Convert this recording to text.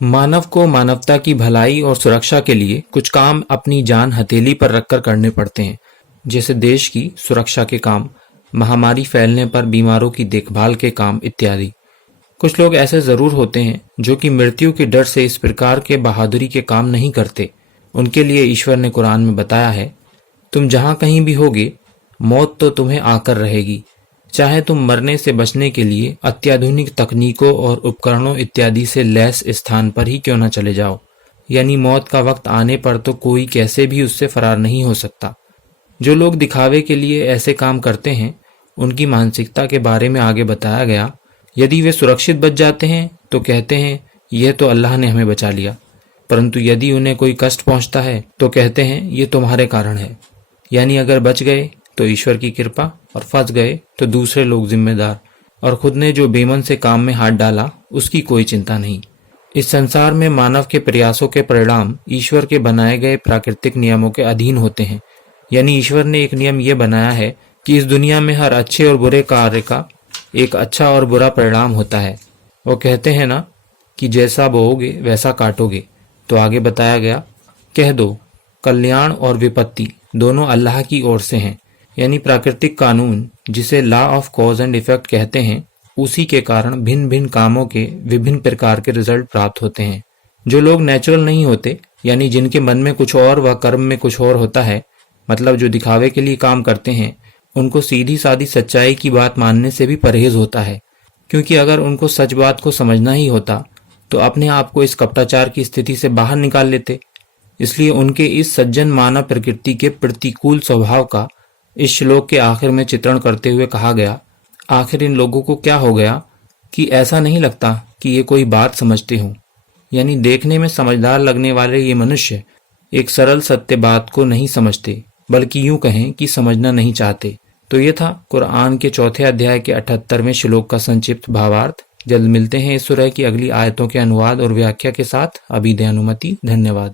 मानव को मानवता की भलाई और सुरक्षा के लिए कुछ काम अपनी जान हथेली पर रखकर करने पड़ते हैं, जैसे देश की सुरक्षा के काम, महामारी फैलने पर बीमारों की देखभाल के काम इत्यादि। कुछ लोग ऐसे जरूर होते हैं जो कि मृत्यु के डर से इस प्रकार के बहादुरी के काम नहीं करते। उनके लिए ईश्वर ने कुरान में बताया है, तुम जहां कहीं भी होगे, मौत तो तुम्हें आकर रहेगी, चाहे तुम मरने से बचने के लिए अत्याधुनिक तकनीकों और उपकरणों इत्यादि से लैस स्थान पर ही क्यों न चले जाओ। यानी मौत का वक्त आने पर तो कोई कैसे भी उससे फरार नहीं हो सकता। जो लोग दिखावे के लिए ऐसे काम करते हैं, उनकी मानसिकता के बारे में आगे बताया गया। यदि वे सुरक्षित बच जाते हैं तो कहते हैं यह तो अल्लाह ने हमें बचा लिया, परंतु यदि उन्हें कोई कष्ट पहुंचता है तो कहते हैं ये तुम्हारे कारण है। यानी अगर बच गए तो ईश्वर की कृपा और फंस गए तो दूसरे लोग जिम्मेदार, और खुद ने जो बेमन से काम में हाथ डाला उसकी कोई चिंता नहीं। इस संसार में मानव के प्रयासों के परिणाम ईश्वर के बनाए गए प्राकृतिक नियमों के अधीन होते हैं। यानी ईश्वर ने एक नियम यह बनाया है कि इस दुनिया में हर अच्छे और बुरे कार्य का एक अच्छा और बुरा परिणाम होता है। वो कहते हैं ना कि जैसा बोओगे वैसा काटोगे। तो आगे बताया गया, कह दो कल्याण और विपत्ति दोनों अल्लाह की ओर से हैं। यानी प्राकृतिक कानून, जिसे law of cause and effect कहते हैं, उसी के कारण भिन्न भिन्न कामों के विभिन्न प्रकार के रिजल्ट प्राप्त होते हैं। जो लोग नेचुरल नहीं होते, यानी जिनके मन में कुछ और व कर्म में कुछ और होता है, मतलब जो दिखावे के लिए काम करते हैं, उनको सीधी सादी सच्चाई की बात मानने से भी परहेज होता है। क्योंकि अगर उनको सच बात को समझना ही होता तो अपने आप को इस कपटाचार की स्थिति से बाहर निकाल लेते। इसलिए उनके इस सज्जन मानव प्रकृति के प्रतिकूल स्वभाव का इस श्लोक के आखिर में चित्रण करते हुए कहा गया, आखिर इन लोगों को क्या हो गया कि ऐसा नहीं लगता कि ये कोई बात समझते हों। यानी देखने में समझदार लगने वाले ये मनुष्य एक सरल सत्य बात को नहीं समझते, बल्कि यूं कहें कि समझना नहीं चाहते। तो ये था कुरान के चौथे अध्याय के 78वें श्लोक का संक्षिप्त भावार्थ। जल्द मिलते हैं इस सूरह की अगली आयतों के अनुवाद और व्याख्या के साथ। अभी दे अनुमति। धन्यवाद।